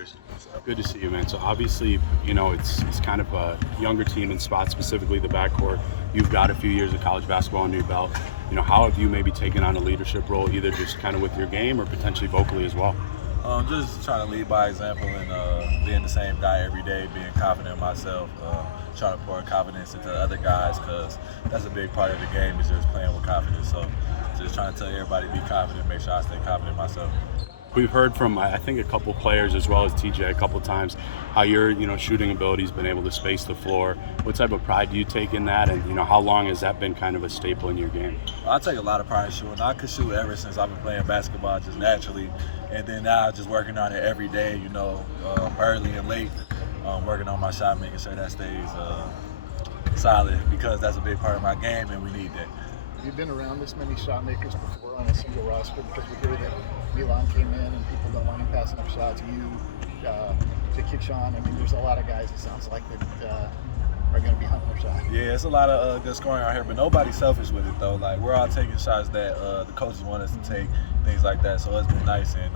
Curtis. Good to see you, man. So obviously, it's kind of a younger team in spot, specifically the backcourt. You've got a few years of college basketball under your belt. How have you maybe taken on a leadership role, either just kind of with your game or potentially vocally as well? Just trying to lead by example and being the same guy every day, being confident in myself, trying to pour confidence into the other guys because that's a big part of the game is just playing with confidence. So just trying to tell everybody to be confident, make sure I stay confident in myself. We've heard from, I think, a couple players as well as TJ a couple times how your shooting ability's been able to space the floor. What type of pride do you take in that, and how long has that been kind of a staple in your game? I take a lot of pride in shooting. I could shoot ever since I've been playing basketball just naturally, and then now just working on it every day. Early and late, working on my shot, making sure that stays solid because that's a big part of my game, and we need that. You've been around this many shot makers before on a single roster because we hear that Milan came in and people don't want him passing up shots. To Kitchon, there's a lot of guys, it sounds like, that are going to be hunting their shot. Yeah, it's a lot of good scoring out here, but nobody's selfish with it, though. Like, we're all taking shots that the coaches want us to take, things like that. So it's been nice, and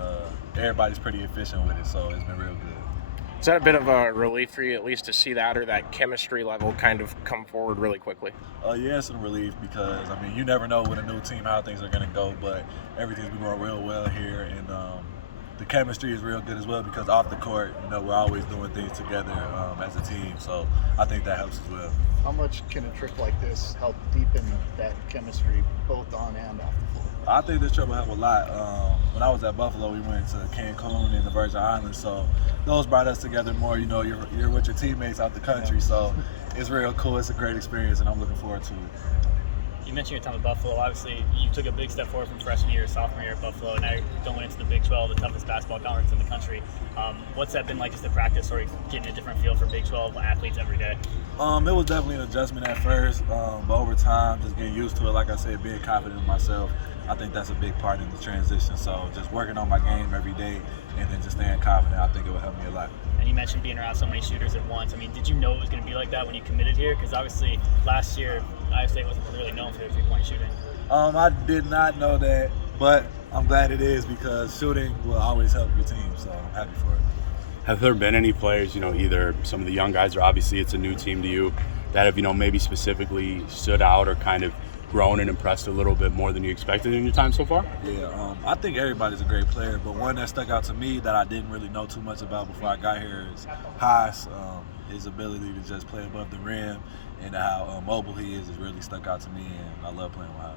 everybody's pretty efficient with it, so it's been real good. Is that a bit of a relief for you, at least, to see that or that chemistry level kind of come forward really quickly? Yeah, it's a relief because, you never know with a new team how things are going to go, but everything's been going real well here, and the chemistry is real good as well because off the court, we're always doing things together as a team, so I think that helps as well. How much can a trip like this help deepen that chemistry both on and off the floor? I think this trip will help a lot. When I was at Buffalo, we went to Cancun and the Virgin Islands, so those brought us together more. You're with your teammates out the country, so it's real cool. It's a great experience, and I'm looking forward to it. You mentioned your time at Buffalo. Obviously, you took a big step forward from freshman year, sophomore year at Buffalo. Now you're going into the Big 12, the toughest basketball conference in the country. What's that been like just to practice or getting a different feel for Big 12 athletes every day? It was definitely an adjustment at first, but over time, just getting used to it. Like I said, being confident in myself, I think that's a big part in the transition. So just working on my game every day and then just staying confident, I think it will help me a lot. And you mentioned being around so many shooters at once. Did you know it was going to be like that when you committed here? Because obviously last year, Iowa State wasn't really known for their three-point shooting. I did not know that, but I'm glad it is because shooting will always help your team, so I'm happy for it. Have there been any players, either some of the young guys or obviously it's a new team to you, that have, maybe specifically stood out or kind of grown and impressed a little bit more than you expected in your time so far? Yeah, I think everybody's a great player, but one that stuck out to me that I didn't really know too much about before I got here is Haas. His ability to just play above the rim and how mobile he is really stuck out to me, and I love playing with Haas.